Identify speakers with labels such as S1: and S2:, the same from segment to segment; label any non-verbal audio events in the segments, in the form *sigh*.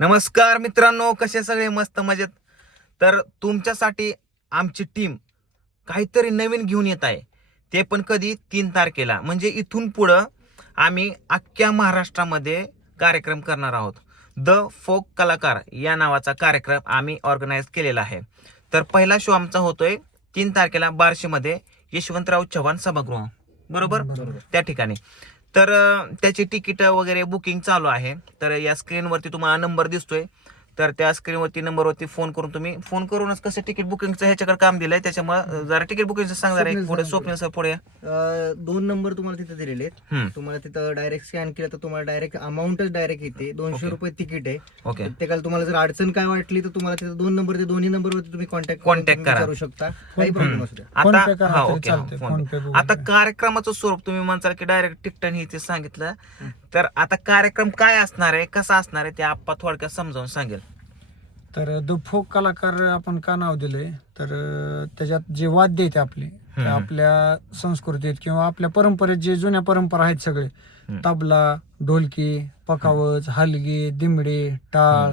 S1: नमस्कार मित्रांनो कसे सगळे? मस्त मजेत. तर तुमच्यासाठी आमची टीम काहीतरी नवीन घेऊन येत आहे. ते पण कधी तीन तारखेला. म्हणजे इथून पुढं आम्ही अख्ख्या महाराष्ट्रामध्ये कार्यक्रम करणार आहोत. द फोक कलाकार या नावाचा कार्यक्रम आम्ही ऑर्गनाईज केलेला आहे. तर पहिला शो आमचा होतोय तीन तारखेला बार्शीमध्ये यशवंतराव चव्हाण सभागृह. बरोबर. त्या ठिकाणी. तर त्याची तिकीट वगैरे बुकिंग चालू आहे. तर या स्क्रीनवरती तुम्हाला नंबर दिसतोय. तर त्या स्क्रीनवरती नंबरवरती फोन करून तुम्ही फोन करूनच कसं तिकीट बुकिंगचं ह्याच्याकडे काम दिलंय त्याच्यामुळे जरा तिकीट बुकिंगचं सांगणार आहे पुढे
S2: सर.
S1: स्वप्नील सर पुढे
S2: दोन नंबर तुम्हाला तिथे दिलेले आहेत. तुम्हाला तिथं डायरेक्ट स्कॅन केलं तर तुम्हाला डायरेक्ट अमाऊंटच डायरेक्ट येते. दोनशे. रुपये तिकीट आहे.
S1: ओके.
S2: प्रत्येकाला तुम्हाला जर अडचण काय वाटली तर तुम्हाला तिथे दोन नंबर ते दोन्ही नंबरवरती तुम्ही कॉन्टॅक्ट
S1: Contact करा.
S2: करू शकता. काही प्रॉब्लेम असू द्या.
S3: फोन
S1: आता हा ओके आता. कार्यक्रमाचं स्वरूप तुम्ही म्हणसाल की डायरेक्ट तिकटन हे ते सांगितलं. तर आता कार्यक्रम काय असणार आहे कसा असणार आहे ते आप्पा थोडक्यात समजावून सांगेल.
S3: तर द फोक कलाकार आपण का नाव दिलंय तर त्याच्यात जे वाद्य आहेत आपले ते. आपल्या संस्कृतीत किंवा आपल्या परंपरेत जे जुन्या परंपरा आहेत सगळे. तबला ढोलकी पकावज हलगी दिमडी टाळ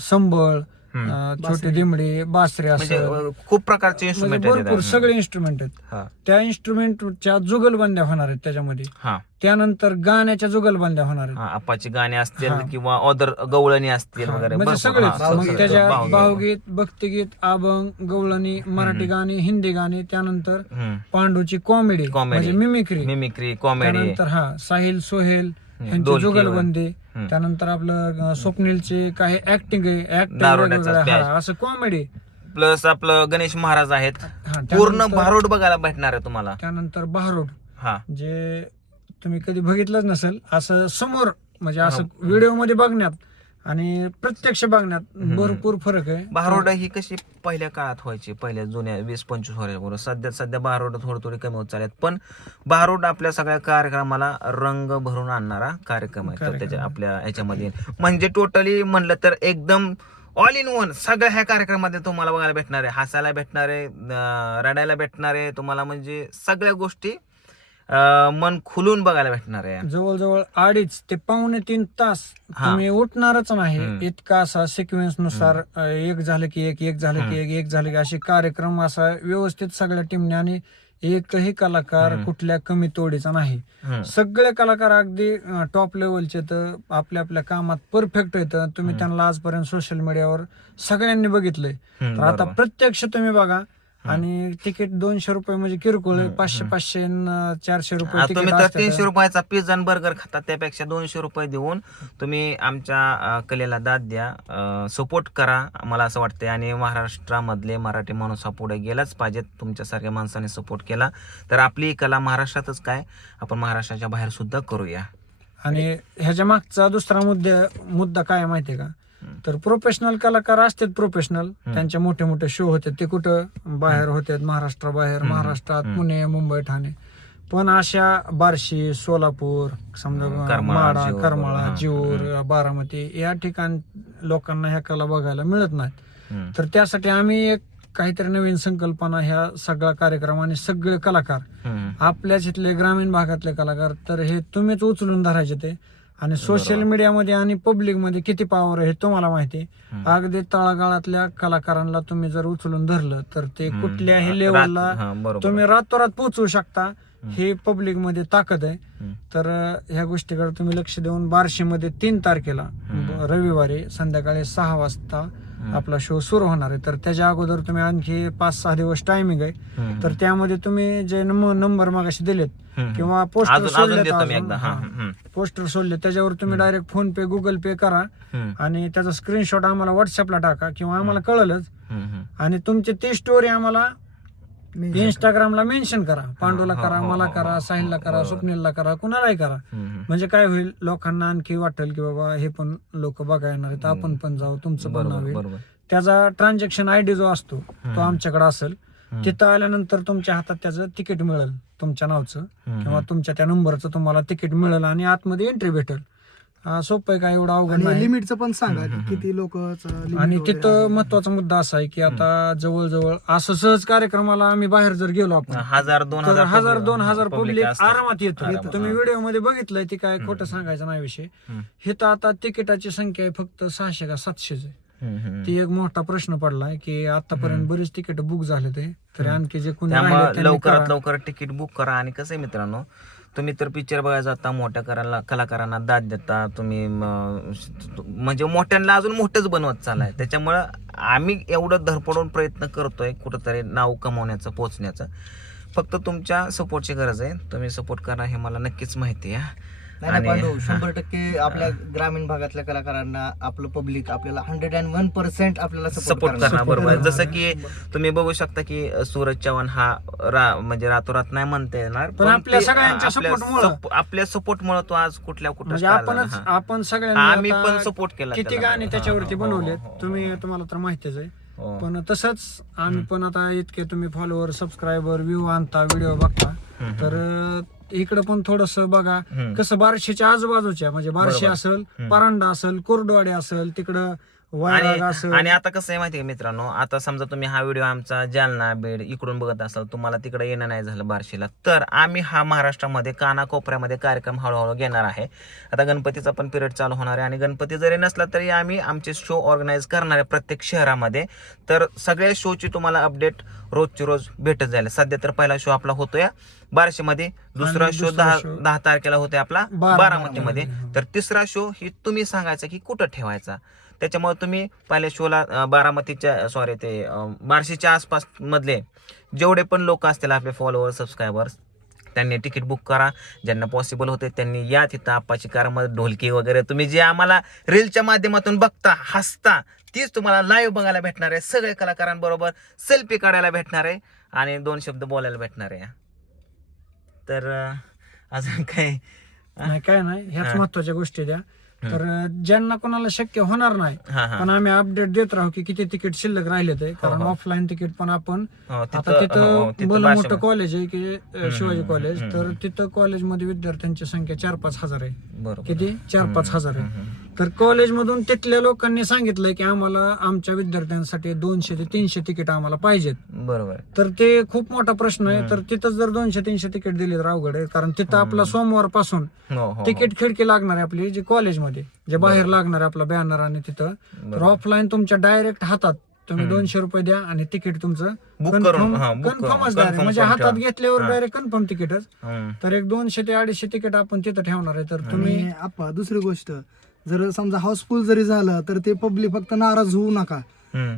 S3: संबळ
S1: हम्म.
S3: छोटे
S2: बासरी.
S3: दिमडी बासरी
S1: म्हणजे
S3: असं
S1: अ, खूप प्रकारचे
S3: म्हणजे
S1: इन्स्ट्रुमेंट
S3: भरपूर सगळे इन्स्ट्रुमेंट आहेत
S1: हा
S3: त्या इन्स्ट्रुमेंटच्या जुगलबंद्या होणार आहेत त्याच्यामध्ये
S1: हा
S3: त्यानंतर गाण्याच्या जुगलबंद्या होणार आहेत
S1: हा आप्पाची गाणी असतील
S3: हा.
S1: किंवा ऑदर गवळणी असतील वगैरे
S3: म्हणजे
S1: भरपूर.
S3: सगळेच
S1: हा,
S2: भावगीत.
S3: मग
S1: सगळं.
S3: त्याच्या
S1: भावगीत.
S3: भावगीत भक्तिगीत अभंग गवळणी मराठी गाणी हिंदी गाणी त्यानंतर
S1: हम्म.
S3: पांडूची कॉमेडी
S1: Comedy.
S3: म्हणजे मिमिक्री
S1: मिमिक्री कॉमेडी
S3: त्यानंतर हा साहिल सोहेल यांची
S1: डोलकी
S3: जुगलबंदी
S1: हम्म.
S3: त्यानंतर आपलं अं, स्वप्नीलचे काही ऍक्टिंग आहे. ऍक्टिंग. असं कॉमेडी
S1: प्लस आपलं गणेश महाराज आहेत. पूर्ण भारूड बघायला भेटणार आहे तुम्हाला.
S3: त्यानंतर बहारोड
S1: हा.
S3: जे तुम्ही कधी बघितलंच नसेल असं समोर म्हणजे असं
S1: हा.
S3: व्हिडिओमध्ये बघण्यात. आणि प्रत्यक्ष बघण्यात. भरपूर फरक आहे.
S1: भारोड ही कशी पहिल्या काळात व्हायची? पहिल्या जुन्या वीस पंचवीस वर्षाबरोबर सध्या सध्या भारोड थोडी थोडी कमी होत चालत पण भारोड आपल्या सगळ्या कार्यक्रमाला रंग भरून आणणारा कार्यक्रम आहे. तर. त्याच्या आपल्या ह्याच्यामध्ये. म्हणजे टोटली म्हणलं तर एकदम ऑल इन वन सगळ्या ह्या कार्यक्रमामध्ये तुम्हाला बघायला भेटणार आहे. हसायला भेटणार आहे रडायला भेटणार आहे. तुम्हाला म्हणजे सगळ्या गोष्टी मन खुलून बघायला भेटणार आहे
S3: जवळजवळ अडीच ते पावणे तीन तास
S1: हा.
S3: तुम्ही उठणारच नाही. इतका असा सिक्वेन्सनुसार अं, एक झालं की एक एक झालं की एक एक झालं की असे कार्यक्रम असा व्यवस्थित सगळ्या टीमने आणि एकही कलाकार
S1: हम्म.
S3: कुठल्या कमी तोडीचा नाही
S1: हम्म.
S3: सगळे कलाकार अगदी टॉप लेवलचे तर आपल्या आपल्या कामात परफेक्ट येतं तुम्ही
S1: हम्म.
S3: त्यांना आजपर्यंत सोशल मीडियावर सगळ्यांनी बघितलंय
S1: हम्म,
S3: तर आता
S1: बरोबर.
S3: प्रत्यक्ष तुम्ही बघा आणि तिकीट दोनशे रुपये म्हणजे किरकोळ आहे. पाचशे. पाचशे न चारशे रुपये
S1: आता
S3: तिकीट
S1: तुम्ही तर तीनशे. रुपयाचा पिझ्झा आणि बर्गर खाता त्यापेक्षा दोनशे रुपये देऊन तुम्ही आमच्या अं, कलेला दाद द्या सपोर्ट करा मला असं वाटतंय आणि महाराष्ट्रामधले मराठी माणूस हा पुढे गेलाच पाहिजेत तुमच्यासारख्या माणसाने सपोर्ट केला तर आपली ही कला महाराष्ट्रातच काय आपण महाराष्ट्राच्या बाहेर सुद्धा करूया
S3: आणि ह्याच्या मागचा दुसरा मुद्दा मुद्दा काय आहे माहितीये का. तर प्रोफेशनल कलाकार असतात प्रोफेशनल त्यांचे मोठे मोठे शो होते ते कुठं बाहेर होते महाराष्ट्राबाहेर. महाराष्ट्रात. पुणे मुंबई ठाणे. पण अशा बार्शी सोलापूर समजा माडा करमाळा जीवर बारामती या ठिकाण लोकांना ह्या कला बघायला मिळत नाहीत. तर त्यासाठी आम्ही एक काहीतरी नवीन संकल्पना ह्या सगळा कार्यक्रम आणि सगळे कलाकार. आपल्याच इथले ग्रामीण भागातले कलाकार तर हे तुम्हीच उचलून धरायचे ते. आणि सोशल. मीडियामध्ये आणि पब्लिकमध्ये किती पावर आहे हे तुम्हाला माहिती आहे. अगदी तळागाळातल्या कलाकारांना तुम्ही जर उचलून धरलं तर ते. कुठल्याही लेवलला. तुम्ही रातोरात पोहोचवू शकता हे पब्लिकमध्ये ताकद आहे. तर ह्या गोष्टीकडे तुम्ही लक्ष देऊन बार्शीमध्ये तीन तारखेला रविवारी संध्याकाळी सहा वाजता. आपला शो सुरू होणार आहे तर त्याच्या अगोदर तुम्ही आणखी पाच सहा दिवस टायमिंग आहे. तर त्यामध्ये तुम्ही जे नंबर मागाशी दिलेत. किंवा पोस्टर.
S1: हम्म.
S3: पोस्टर सोडले त्याच्यावर तुम्ही डायरेक्ट फोन पे गुगल पे करा. आणि त्याचा स्क्रीनशॉट आम्हाला व्हॉट्सअपला टाका किंवा आम्हाला कळलंच. आणि तुमची ती स्टोरी आम्हाला इंस्टाग्रामला मेन्शन करा पांडूला करा मला करा साहिलला करा. स्वप्नीलला करा कुणालाही करा. म्हणजे काय होईल लोकांना आणखी वाटेल की बाबा हे पण लोक बघायला येणार आहेत आपण पण जाऊ तुमचं पण
S1: बरोबर
S3: त्याचा ट्रान्झॅक्शन आयडी जो असतो तो. आमच्याकडे असेल. तिथं आल्यानंतर तुमच्या हातात त्याचं तिकीट मिळेल तुमच्या नावचं. किंवा तुमच्या त्या नंबरचं तुम्हाला तिकीट मिळेल आणि आतमध्ये एंट्री भेटेल सोपं आहे काय एवढं अवघड
S2: आणि
S3: नाही
S2: लिमिटचं पण सांगा किती लोक
S3: आणि तिथं महत्त्वाचा मुद्दा असा आहे की आता जवळजवळ असं सहज कार्यक्रमाला आम्ही बाहेर जर गेलो आपण
S1: हजार दोन
S3: तर
S1: हजार
S3: हजार दोन हजार पब्लिक. आरामात येतो
S1: आरामात,
S3: तुम्ही. व्हिडिओमध्ये बघितलंय ती काय खोटं सांगायचं नाही विषय
S1: हम्म.
S3: हे तर आता तिकिटाची संख्या आहे फक्त सहाशे का सातशेच आहे. ती एक मोठा प्रश्न पडलाय की आतापर्यंत. बरीच तिकीट बुक झाले ते तरी. आणखी जे कोणी राहिले
S1: त्यामुळे
S3: त्यांनी
S1: लवकरात
S3: करा.
S1: लवकर तिकीट बुक करा आणि कसं आहे मित्रांनो तुम्ही तर पिक्चर बघायला जाता मोठ्या करायला कलाकारांना दाद देता तुम्ही म्हणजे मोठ्यांना अजून मोठंच बनवत चालाय त्याच्यामुळं आम्ही एवढं धडपडून प्रयत्न करतोय कुठंतरी नाव कमवण्याचं पोचण्याचं फक्त तुमच्या सपोर्टची गरज आहे. तुम्ही सपोर्ट करा हे मला नक्कीच माहिती आहे.
S2: नाही
S1: आणि-
S2: पांडू. शंभर टक्के आपल्या ग्रामीण भागातल्या कलाकारांना आपलं पब्लिक आपल्याला हंड्रेड अँड वन पर्सेंट आपल्याला
S1: सपोर्ट करणार बरोबर. जसं की तुम्ही बघू शकता की सूरज चव्हाण हा रा- म्हणजे रातोरात नाही म्हणता येणार
S3: पण आपल्या सगळ्यांच्या
S1: आपल्या
S3: support मुळं.
S1: सप- आपल्या सपोर्ट मुळे तो आज कुठल्या कुठं
S3: म्हणजे. आपणच
S1: हा.
S3: आपण सगळ्यांनी
S1: आम्ही पण सपोर्ट केला
S3: किती. गाणी त्याच्यावरती बनवलेत तुम्ही. तुम्हाला तर माहितीच आहे
S1: हो.
S3: पण तसंच आम्ही पण आता इतके तुम्ही फॉलोअर सबस्क्रायबर व्ह्यू आणता व्हिडिओ बघता तर इकडे पण थोडस बघा. कसं बार्शीच्या आजूबाजूच्या म्हणजे बार्शी
S1: बरोबर.
S3: असेल
S1: हम्म.
S3: परांडा असेल कुर्डवाडी असेल तिकडं
S1: आणि आणि आता कसं आहे माहिती आहे मित्रांनो? आता समजा तुम्ही हा व्हिडिओ आमचा जालना बीड इकडून बघत असाल तुम्हाला तिकडे येणं नाही झालं बार्शीला. तर आम्ही हा महाराष्ट्रामध्ये कानाकोपऱ्यामध्ये कार्यक्रम हळूहळू घेणार आहे. आता गणपतीचा पण पिरियड चालू होणार आहे आणि गणपती जरी नसला तरी आम्ही आमचे शो ऑर्गनाईज करणार आहे प्रत्येक शहरामध्ये. तर सगळ्या शोची तुम्हाला अपडेट रोजची रोज भेटत जाईल. सध्या तर पहिला शो आपला होतोय बार्शीमध्ये दुसरा शो दहा दहा तारखेला होतोय आपला
S3: बारा-
S1: बारामतीमध्ये.
S3: बारामती,
S1: तर तिसरा शो ही तुम्ही सांगायचा की कुठं ठेवायचा? त्याच्यामुळे तुम्ही पहिल्या शोला अं, बारामतीच्या सॉरी ते बार्शीच्या आसपास मधले जेवढे पण लोक असतील आपले फॉलोअर सबस्क्रायबर्स त्यांनी तिकीट बुक करा. ज्यांना पॉसिबल होते त्यांनी या तिथं आप्पाची कारमध्ये ढोलकी वगैरे तुम्ही जे आम्हाला रीलच्या माध्यमातून बघता हसता तीच तुम्हाला लाईव्ह बघायला भेटणार आहे. सगळे कलाकारांबरोबर सेल्फी काढायला भेटणार आहे आणि दोन शब्द बोलायला भेटणार आहे. तर अजून काही
S3: काय नाही. ह्याच. महत्त्वाच्या गोष्टी द्या. तर ज्यांना कोणाला शक्य होणार नाही
S1: हा हा.
S3: पण आम्ही अपडेट देत राहू की किती तिकीट शिल्लक राहिले ते कारण
S1: हो.
S3: ऑफलाईन तिकीट पण आपण
S1: हो,
S3: आता
S1: तिथं- हो, हो,
S3: तिथं
S1: तिथं
S3: भलं
S1: भाषा-
S3: मोठं कॉलेज आहे की अं, शिवाजी कॉलेज तर. तिथं कॉलेजमध्ये विद्यार्थ्यांची संख्या चार पाच हजार आहे.
S1: बरोबर.
S3: किती? चार पाच हजार आहे.
S1: हम्म,
S3: तर कॉलेजमधून तिथल्या लोकांनी सांगितलंय की आम्हाला आमच्या विद्यार्थ्यांसाठी दोनशे ते तीनशे तिकीट आम्हाला पाहिजेत.
S1: बरोबर
S3: तर ते खूप मोठा प्रश्न आहे. तर तिथं जर दोनशे तीनशे तिकीट दिली तर अवघड आहे कारण तिथं. आपला सोमवारपासून
S1: हो, हो, हो.
S3: तिकीट खिडकी लागणार आहे आपली जी कॉलेजमध्ये जे बाहेर लागणार आहे आपला बॅनर आणि तिथं तर
S1: बरोबर.
S3: ऑफलाईन तुमच्या डायरेक्ट हातात तुम्ही
S1: हम्म.
S3: दोनशे रुपये द्या आणि तिकीट तुमचं
S1: बुक करून
S3: कन्फर्म
S1: हा बुक करून
S3: कन्फर्मच
S1: confirm
S3: म्हणजे हातात
S1: ठेवा.
S3: घेतल्यावर
S1: हा.
S3: डायरेक्ट कन्फर्म तिकीटच
S1: हम्म.
S3: तर एक दोनशे ते अडीचशे तिकीट आपण तिथं ठेवणार आहे तर तुम्ही
S2: आणि आप्पा दुसरी गोष्ट जर समजा हाऊसफुल जरी झालं तर ते पब्लिक फक्त नाराज होऊ नका.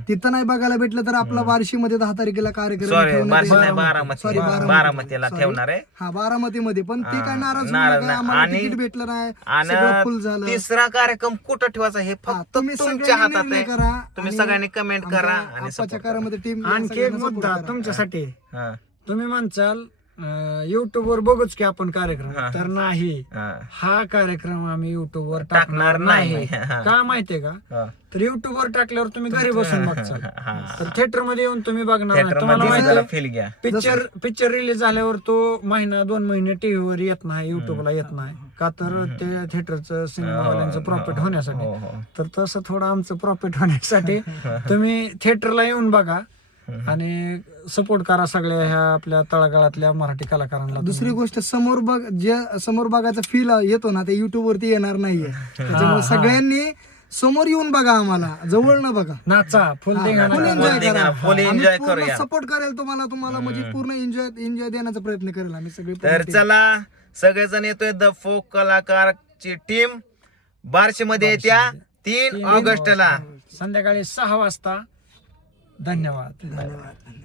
S2: तिथं नाही बघायला भेटलं तर आपला बार्शीमध्ये दहा तारखेला कार्यक्रम
S1: सॉरी बार्शी बारामती.
S2: बारामती.
S1: बारामतीला. ठेवणार आहे.
S2: हा बारामतीमध्ये. पण ते
S1: हा,
S2: काय नाराज तिकीट भेटलं नाही. सगळं फुल झालं.
S1: तिसरा कार्यक्रम कुठं ठेवायचा हे
S2: हा,
S1: फक्त
S2: तुम्ही
S1: तुमच्या हातात आहे.
S2: करा
S1: तुम्ही सगळ्यांनी कमेंट करा आणि
S2: टीम
S3: आणखी एक मुद्दा तुमच्यासाठी.
S1: हा,
S3: तुम्ही म्हणचाल युट्यूब वर बघूच की आपण कार्यक्रम.
S1: हा.
S3: तर नाही.
S1: हा,
S3: हा कार्यक्रम आम्ही युट्यूब वर
S1: टाकणार नाही. हा.
S3: का माहितीये का?
S1: हा.
S3: तर युट्यूब वर टाकल्यावर तुम्ही घरी बसून बघचाल
S1: हा.
S3: तर थिएटरमध्ये येऊन तुम्ही बघणार नाही. तुम्हाला
S1: मध्ये
S3: माहिती
S1: जरा घ्या.
S3: पिक्चर पिक्चर रिलीज झाल्यावर तो महिना दोन महिने टीव्हीवर येत नाही युट्यूबला येत नाही. का तर ते थिएटरचं सिनेमावाल्यांचं प्रॉफिट होण्यासाठी.
S1: हो, हो.
S3: तर तसं थोडं आमचं प्रॉफिट होण्यासाठी *laughs* तुम्ही थिएटरला येऊन बघा. आणि सपोर्ट करा सगळ्या ह्या आपल्या तळागाळातल्या मराठी कलाकारांना
S2: दुसरी गोष्ट समोर बघ जे समोर बघायचा फील येतो ना ते युट्यूब वरती येणार नाहीये. त्याच्यामुळे सगळ्यांनी समोर येऊन बघा आम्हाला जवळ न बघा.
S3: नाचा फुल
S2: एन्जॉय करा. सपोर्ट करेल तुम्हाला तुम्हाला म्हणजे पूर्ण एन्जॉय एन्जॉय देण्याचा प्रयत्न करेल आम्ही सगळे
S1: तर. चला सगळेजण येतोय द फोक कलाकारची टीम बार्शी मध्ये येत्या तीन ऑगस्टला.
S3: संध्याकाळी सहा वाजता
S2: धन्यवाद. धन्यवाद.